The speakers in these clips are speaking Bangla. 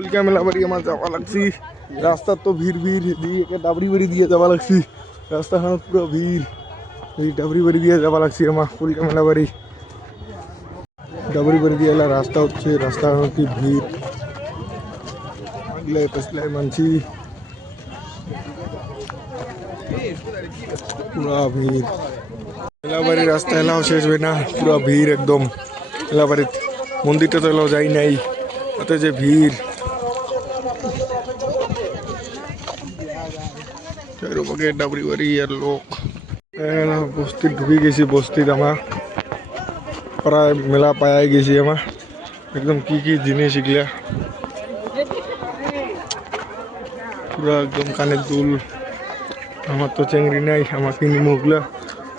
কলকা মেলাবাড়ি আমার যাওয়া লাগছি। রাস্তার তো ভিড় দিয়ে ডাবরি বাড়ি দিয়ে যাওয়া লাগছি। রাস্তাখানত পুরো ভিড়, এই ডাবরি বাড়ি দিয়ে যাওয়া লাগছি আমার কলকা মেলাবাড়ি। ডাবরি বাড়ি দিয়ে এলা রাস্তা হচ্ছে, রাস্তাখানত কি ভিড়, আগলে পেছলে মানছি পুরা ভিড়। মেলাবাড়ির রাস্তা এলাও শেষ হয় না, পুরা ভিড় একদম। মেলাবাড়ির মন্দিরটা তো এলাও যাই নাই, তাতে যে ভিড়। ডাবরি বাড়ি আর লোক বস্তি ঢুকে গেছি। বস্তিত আমার প্রায় মেলা পাই গেছি আমার একদম কি কি জিনিস এগুলা পুরা একদম কানের দুল। আমার তো চেংড়ি নাই, আমার কিনি মুখলা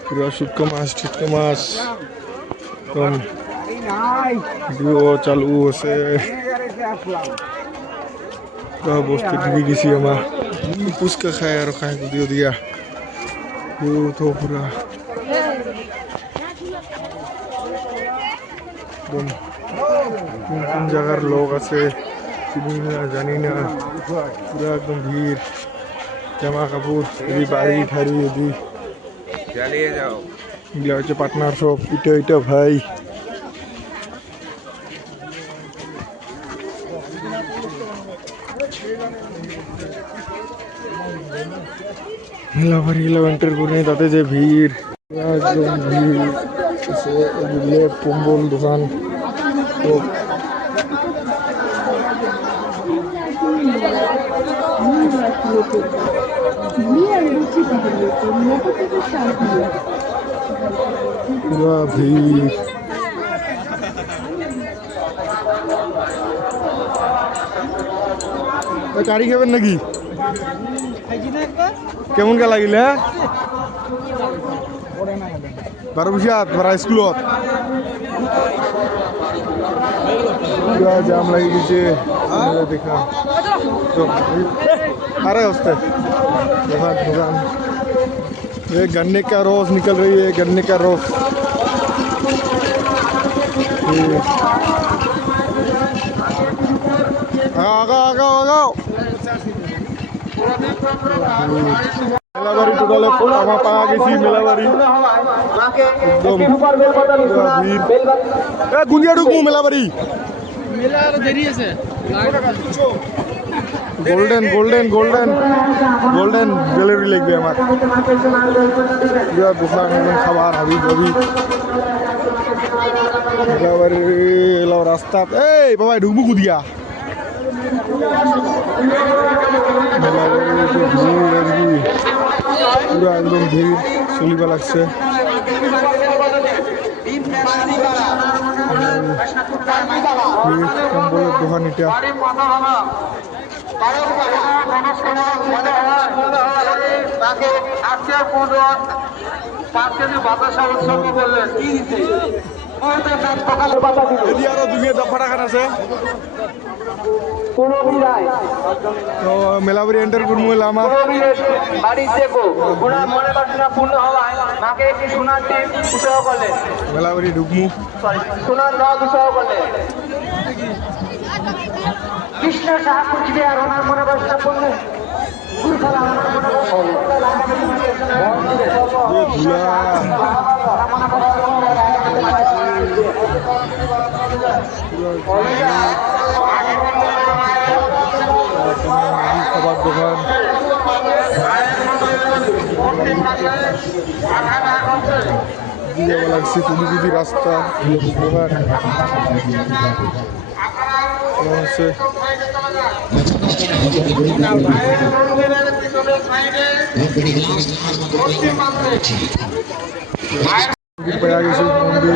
পুরা শুটকো মাছ ঠুটকো মাছ একদম ভিডিও চালু আছে। বস্তি ঢুকে গেছি আমার ফুচকা খায় আর খায় ভিডিও দিয়া তো পুরা একদম কোন কোন জায়গার লোক আছে চিনি না জানি না, পুরা একদম ভিড়। জামা কাপড় এদি বাড়ি ঠাড়ি এদি জ্বালিয়ে যাও, এগুলা হচ্ছে পার্টনার সব। এটা ভাই মেলাবাড়ি গেলাম এন্টার করে, তাতে যে ভিড়, একদম ভিড়। কম্বল দোকান তো পুরা ভিড়। কারি খাবেন নাকি? কেমন কা লাগিল? হ্যাঁ 12 ভাড়া স্কুলত जाम लगी नीचे देखा तो आ रहे उससे दुकान। ये गन्ने का रस निकल रही है, गन्ने का रस। आगाओ মেলাবাড়ি টোটালে আমার পাওয়া গেছি। মেলাবাড়ি একদম গুঞ্জিয়া ঢুকবো মেলাবাড়ি। গোল্ডেন জুয়েলারি লাগবে আমার। দোকান খাবার হাবি যাবি মেলাবাড়ি এলাও রাস্তা। এই বাবা ঢুকবো কুদিয়া মেলাবাড়ি পুরা একদম ভিড় চলিবা লাগছে। কম্বলের দোকান এটা আরো দুনিয়া দফাটা খান আছে। তো মেলাবাড়ি এন্টার করবো আমার মেলাবাড়ি ঢুকমু। কৃষ্ণ সাহা কুচবিহার ওনার মনে বাসনা করলেন খাবার দোকান যাওয়া লাগছে কুদি রাস্তা দোকান হচ্ছে পাওয়া গেছে মন্দির।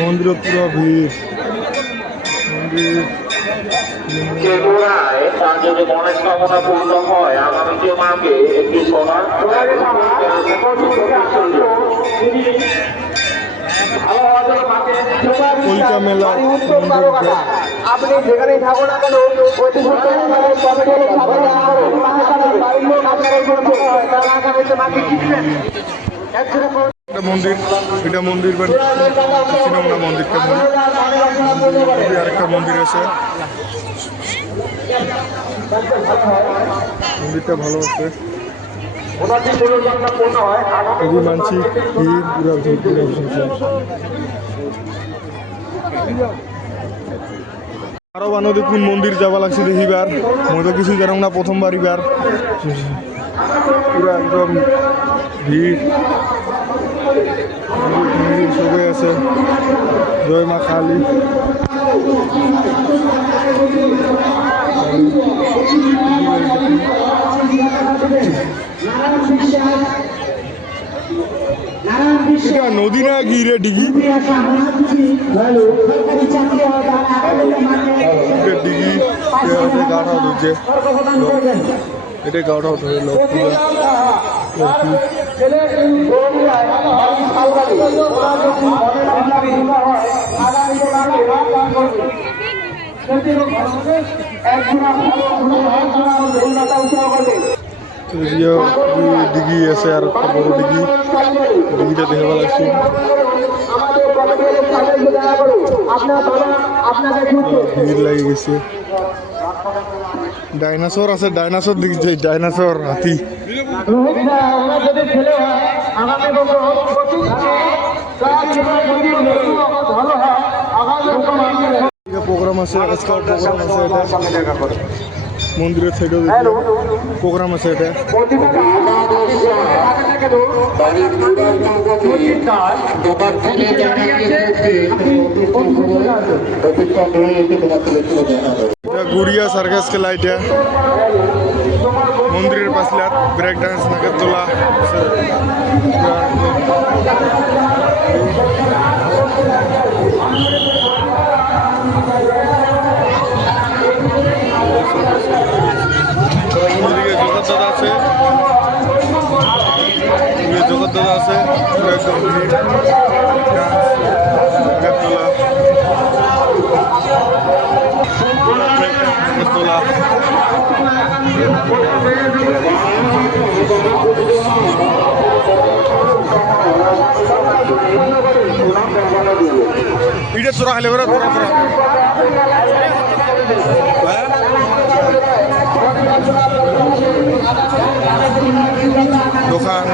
মন্দির পুরো ভিড়। মন্দির তার যদি মনস্কামনা পূর্ণ হয় আগামীতে মাকে একটি সোনার কলকা মেলা আপনি যেখানেই থাকুন না কেন একটা মন্দির, এটা মন্দির বা চিনম না মন্দিরটা, আরেকটা মন্দির আছে, মন্দিরটা ভালো আছে। মানছি আরো বানদে কোন মন্দির যাওয়া লাগছে দেখিবার, মই তো কিছু জানো না, প্রথমবার এবার পুরা একদম ভিড় সবাই আছে। জয় মা কালী। নদী না গিরে ডিগি ডিগি গাড়া হচ্ছে, এটা গাড়া হতে লোক ডিগি আছে আর একটা বড় ডিগি, ডিগিটা দেখে ভালো লাগছে। ভিড় লাগে গেছে। ডাইনাসোর আছে, ডাইনাসোর দেখছে, ডাইনাসোর হাতি। প্রোগ্রাম আছে, আজকাল প্রোগ্রাম আছে, এটা মন্দিরের সাইডেও প্রোগ্রাম আছে, এটা গুড়িয়া সার্কাস খেলা, এটা মন্দিরের পাশে ব্রেক ডান্স, নাকের তোলা, জগৎদাদা আছে, জগৎদাদা আছে, তোলা এটা তোরা খাইলে তোরা তোরা দোকান,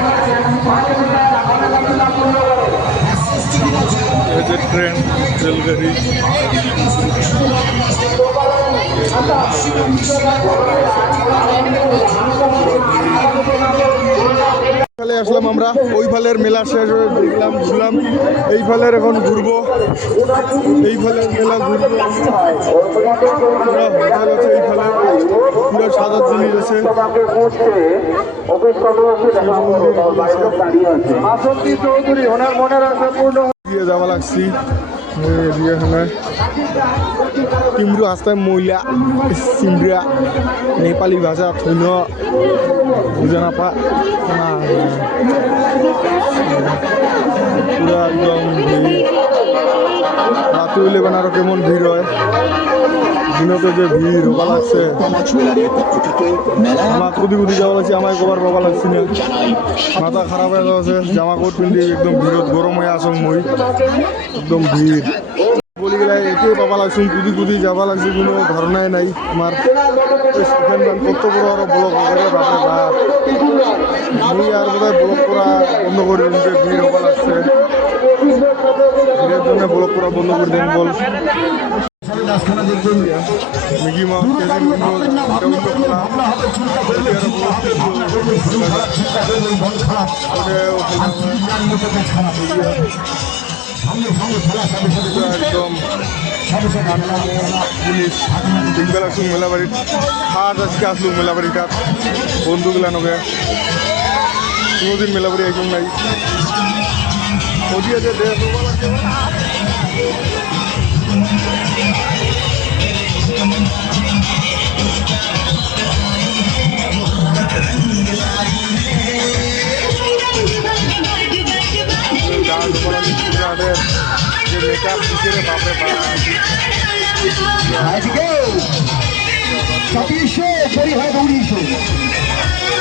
ট্রেন, রেলগাড়ি, আসলাম আমরা। ওই ফালের মেলা শেষ হয়ে দেখলাম, ঘুরলাম, এই ফালের এখন ঘুরবো, এই ফালের মেলা ঘুরবো। হোটেল আছে এই ফালে, পুরো সাজার জিনিস আছে, দিয়ে যাওয়া লাগছি। তিমরু হাস্তায় মহিলা সিমরা নেপালি ভাষা থৈন বুঝে না পা পুরা একদম ভিড়। রাতে হইলে আরো কেমন ভিড় হয়, দিনতে যে ভিড় হবা লাগছে। আমার কুদি কুদি যাওয়া লাগছে, আমায় কবার পাবা লাগছি না, মাথা খারাপ হয়ে যাচ্ছে। জামা কোট পিন্ধি একদম ভিড়ত গরম হয়ে আসং মই, একদম ভিড় বলি গেলে এটাই পাবা লাগছে। কুদি কুদি যাবা লাগছে, কোনো ধারণাই নাই আমার। কত বড় আরো ব্লক হবে বাপরে বাপ, আমি আর বোধ হয় ব্লক করা বন্ধ করে দিন, ভিড় হবা লাগছে। ভিড়ের জন্য ব্লক করা বন্ধ করে দিন বল। মিকি মাউস একদম জিনিস তিনবেলা আসুন মেলাবাড়ির হাট, আজকে আসলুম মেলাবাড়িটা বন্ধুগুলা নগে, কোনোদিন মেলাবাড়ি একদম নাই। ওদিকে যে যে মেকআপ দিচ্ছে রে বাপরে বাপ। ছাব্বিশশো পরি হয় 1900